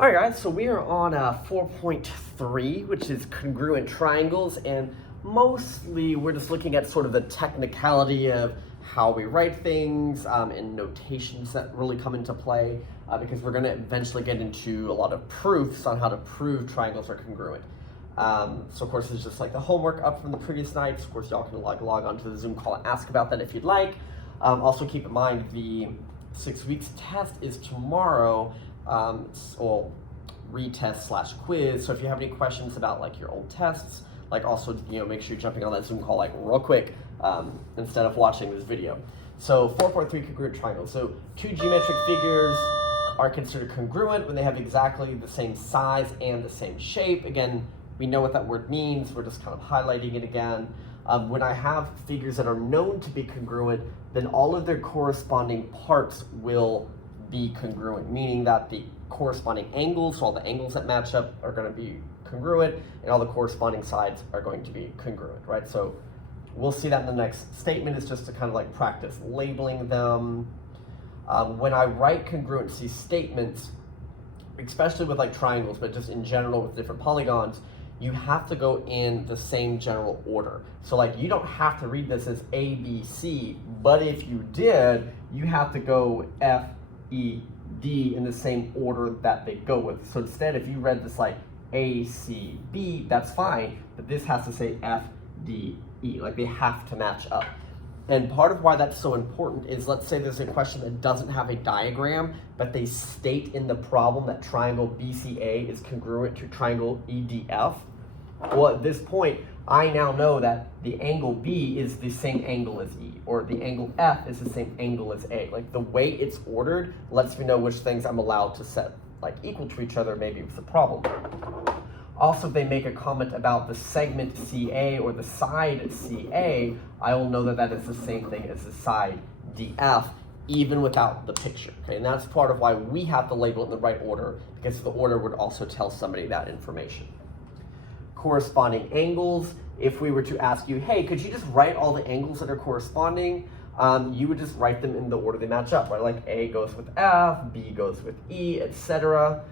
All right, guys, so we are on 4.3, which is congruent triangles, and mostly we're just looking at sort of the technicality of how we write things and notations that really come into play because we're going to eventually get into a lot of proofs on how to prove triangles are congruent. So of course, it's just like the homework up from the previous nights. Of course, y'all can log on to the Zoom call and ask about that if you'd like. Also keep in mind the 6 weeks test is tomorrow. Well, retest / quiz. So if you have any questions about like your old tests, like also, make sure you're jumping on that Zoom call like real quick instead of watching this video. So 4.3 congruent triangles. So two geometric figures are considered congruent when they have exactly the same size and the same shape. Again, we know what that word means. We're just kind of highlighting it again. When I have figures that are known to be congruent, then all of their corresponding parts will be congruent, meaning that the corresponding angles, so all the angles that match up are going to be congruent, and all the corresponding sides are going to be congruent, right? So we'll see that in the next statement. Is just to kind of like practice labeling them. When I write congruency statements, especially with like triangles, but just in general with different polygons, you have to go in the same general order. So like you don't have to read this as A, B, C, but if you did, you have to go F, E, D in the same order that they go with. So instead, if you read this like A, C, B, that's fine, but this has to say F, D, E, like they have to match up. And part of why that's so important is, let's say there's a question that doesn't have a diagram, but they state in the problem that triangle BCA is congruent to triangle EDF. Well, at this point, I now know that the angle B is the same angle as E, or the angle F is the same angle as A. Like the way it's ordered lets me know which things I'm allowed to set like equal to each other, maybe with a problem. Also, if they make a comment about the segment CA or the side CA, I will know that that is the same thing as the side DF, even without the picture. Okay, and that's part of why we have to label it in the right order, because the order would also tell somebody that information. Corresponding angles, if we were to ask you, hey, could you just write all the angles that are corresponding? You would just write them in the order they match up, right? Like A goes with F, B goes with E, etc.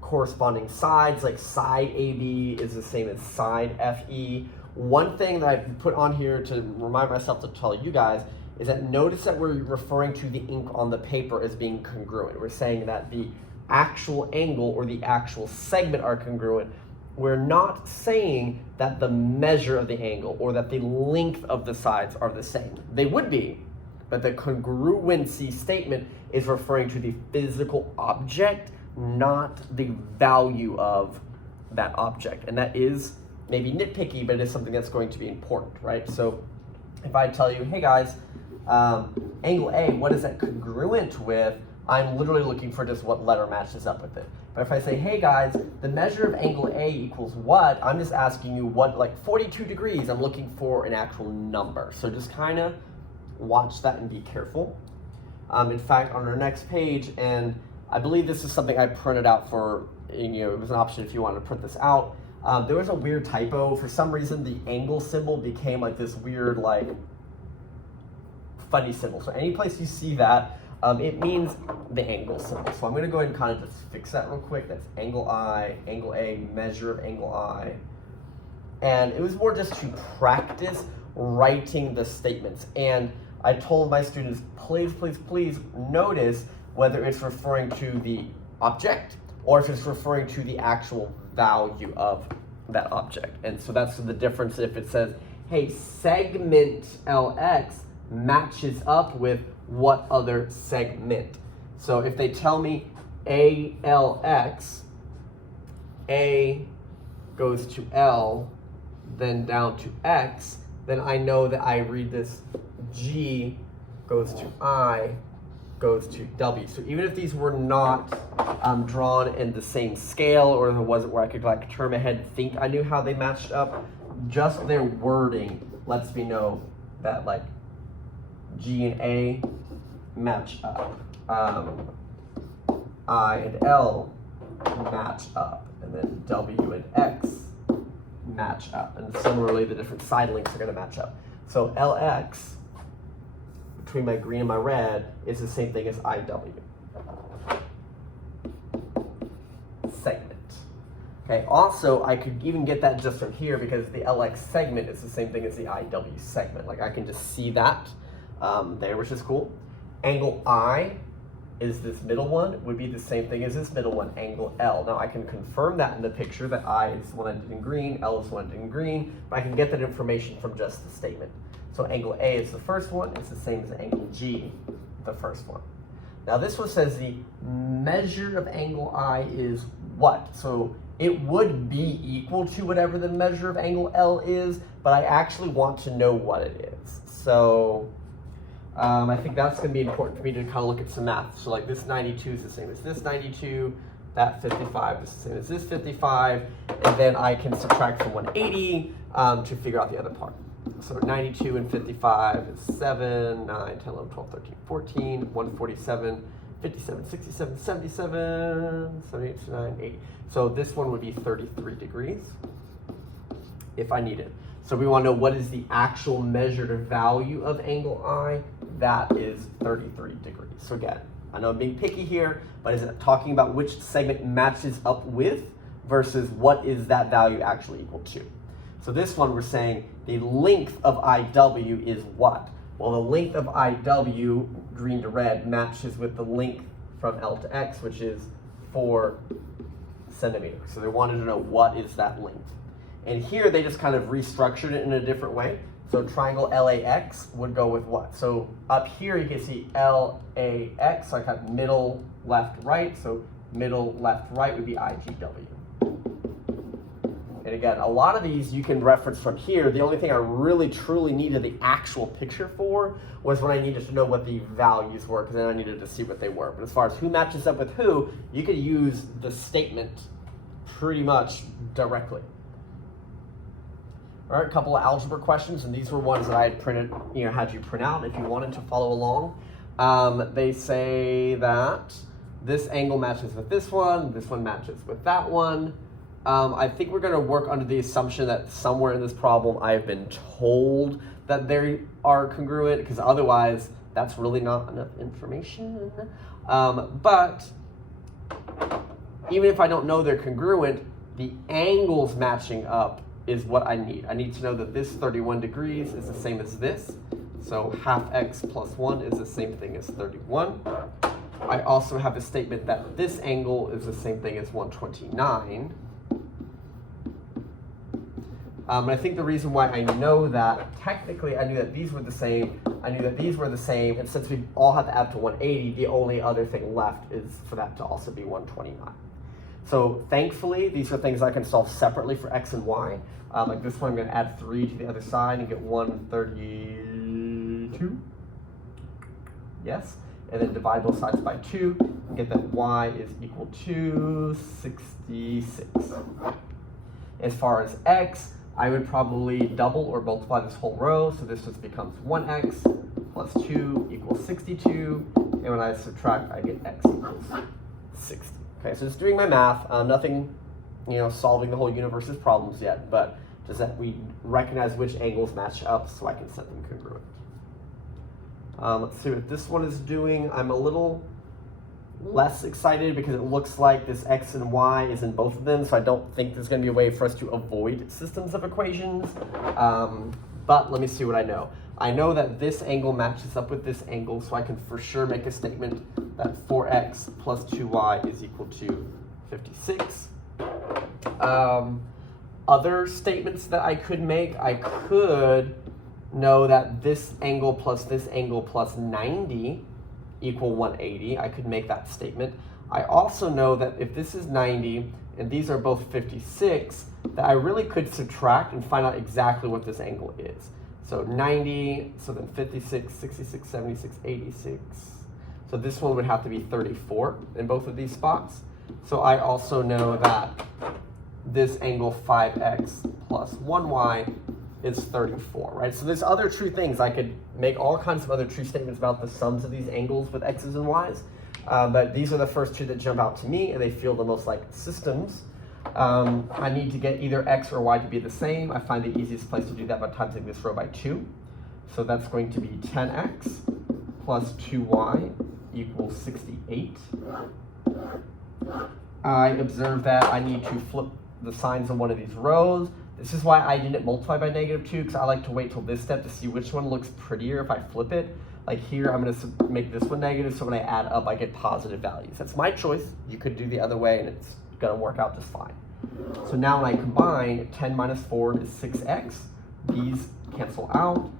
Corresponding sides, like side AB is the same as side FE. One thing that I've put on here to remind myself to tell you guys is that notice that we're referring to the ink on the paper as being congruent. We're saying that the actual angle or the actual segment are congruent. We're not saying that the measure of the angle or that the length of the sides are the same. They would be, but the congruency statement is referring to the physical object, not the value of that object. And that is maybe nitpicky, but it is something that's going to be important, right? So if I tell you, hey guys, angle A, what is that congruent with? I'm literally looking for just what letter matches up with it. But if I say, hey guys, the measure of angle A equals what? I'm just asking you what, like 42 degrees, I'm looking for an actual number. So just kind of watch that and be careful. In fact, on our next page, and I believe this is something I printed out for, it was an option if you wanted to print this out. There was a weird typo. For some reason, the angle symbol became like this weird, like, funny symbol. So any place you see that, it means the angle symbol. So I'm going to go ahead and kind of just fix that real quick. That's angle I, angle A, measure of angle I. And it was more just to practice writing the statements. And I told my students, please, please, please notice whether it's referring to the object or if it's referring to the actual value of that object. And so that's the difference if it says, hey, segment LX matches up with what other segment. So if they tell me ALX, A goes to L, then down to X, then I know that I read this G goes to I, goes to W. So even if these were not drawn in the same scale, or there wasn't where I could like turn my head and think I knew how they matched up, just their wording lets me know that like G and A match up. I and L match up, and then W and X match up. And similarly, the different side links are going to match up. So LX, between my green and my red, is the same thing as IW. segment. Okay, also, I could even get that just from here because the LX segment is the same thing as the IW segment. Like I can just see that there, which is cool. Angle I is this middle one, would be the same thing as this middle one, angle L. Now I can confirm that in the picture that I is the one I did in green, L is the one I did in green, but I can get that information from just the statement. So angle A is the first one, it's the same as angle G, the first one. Now this one says the measure of angle I is what? So it would be equal to whatever the measure of angle L is, but I actually want to know what it is. So I think that's going to be important for me to kind of look at some math. So like this 92 is the same as this 92, that 55 is the same as this 55, and then I can subtract from 180 to figure out the other part. So 92 and 55 is 7, 9, 10, 11, 12, 13, 14, 147, 57, 67, 77, 78, 79, 80. So this one would be 33 degrees if I need it. So we want to know what is the actual measured value of angle I. That is 33 degrees. So again, I know I'm being picky here, but is it talking about which segment matches up with versus what is that value actually equal to? So this one we're saying the length of IW is what? Well, the length of IW, green to red, matches with the length from L to X, which is 4 centimeters. So they wanted to know what is that length. And here they just kind of restructured it in a different way. So triangle LAX would go with what? So up here you can see LAX, so I got middle, left, right. So middle, left, right would be IGW. And again, a lot of these you can reference from here. The only thing I really truly needed the actual picture for was when I needed to know what the values were, because then I needed to see what they were. But as far as who matches up with who, you could use the statement pretty much directly. All right, a couple of algebra questions, and these were ones that I had printed, had you print out if you wanted to follow along. They say that this angle matches with this one matches with that one. I think we're going to work under the assumption that somewhere in this problem I've been told that they are congruent, because otherwise that's really not enough information. But even if I don't know they're congruent, the angles matching up is what I need. I need to know that this 31 degrees is the same as this. So half x plus 1 is the same thing as 31. I also have a statement that this angle is the same thing as 129. And I think the reason why I know that, technically I knew that these were the same, I knew that these were the same, and since we all have to add to 180, the only other thing left is for that to also be 129. So thankfully, these are things I can solve separately for x and y. Like this one, I'm going to add 3 to the other side and get 132. Yes. And then divide both sides by 2 and get that y is equal to 66. As far as x, I would probably double or multiply this whole row. So this just becomes 1x plus 2 equals 62. And when I subtract, I get x equals 60. Okay, so just doing my math, nothing, solving the whole universe's problems yet, but just that we recognize which angles match up so I can set them congruent. Let's see what this one is doing. I'm a little less excited because it looks like this x and y is in both of them, so I don't think there's going to be a way for us to avoid systems of equations. But let me see what I know. I know that this angle matches up with this angle, so I can for sure make a statement that 4x plus 2y is equal to 56. Other statements that I could make, I could know that this angle plus 90 equal 180. I could make that statement. I also know that if this is 90 and these are both 56, that I really could subtract and find out exactly what this angle is. So 90, so then 56, 66, 76, 86. So this one would have to be 34 in both of these spots. So I also know that this angle 5x plus 1y is 34, right? So there's other true things. I could make all kinds of other true statements about the sums of these angles with x's and y's. But these are the first two that jump out to me, and they feel the most like systems. I need to get either x or y to be the same. I find the easiest place to do that by timesing this row by 2. So that's going to be 10x plus 2y equals 68. I observe that I need to flip the signs of one of these rows. This is why I didn't multiply by -2, because I like to wait till this step to see which one looks prettier if I flip it. Like here, I'm going to make this one negative, so when I add up, I get positive values. That's my choice. You could do the other way, and it's going to work out just fine. So now when I combine, 10 minus 4 is 6x. These cancel out.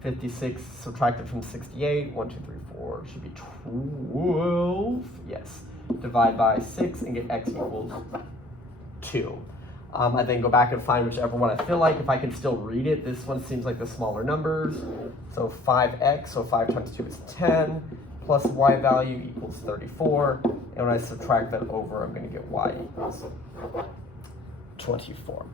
56 subtracted from 68. 1, 2, 3, 4 should be 12. Yes. Divide by 6 and get x equals 2. I then go back and find whichever one I feel like. If I can still read it, this one seems like the smaller numbers. So 5x, so 5 times 2 is 10, plus y value equals 34. And when I subtract that over, I'm going to get y equals 24.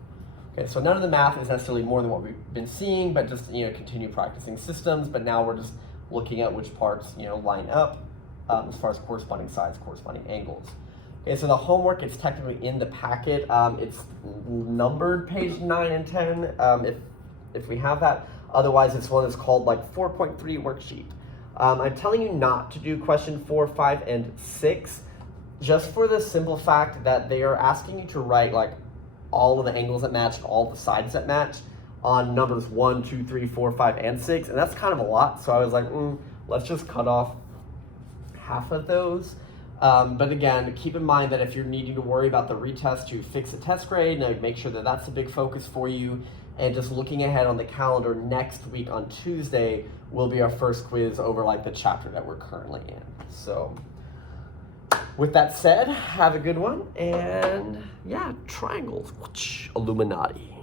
Okay, so none of the math is necessarily more than what we've been seeing, but just continue practicing systems. But now we're just looking at which parts line up as far as corresponding sides, corresponding angles. Okay, so the homework is technically in the packet. It's numbered page 9 and 10 if we have that. Otherwise, it's one that's called like 4.3 worksheet. I'm telling you not to do question 4, 5, and 6, just for the simple fact that they are asking you to write like all of the angles that match, all the sides that match on numbers 1, 2, 3, 4, 5, and 6, and that's kind of a lot. So I was like, let's just cut off half of those. But again, keep in mind that if you're needing to worry about the retest to fix a test grade, now make sure that that's a big focus for you. And just looking ahead on the calendar, next week on Tuesday will be our first quiz over like the chapter that we're currently in. So with that said, have a good one, and yeah, triangles, Illuminati.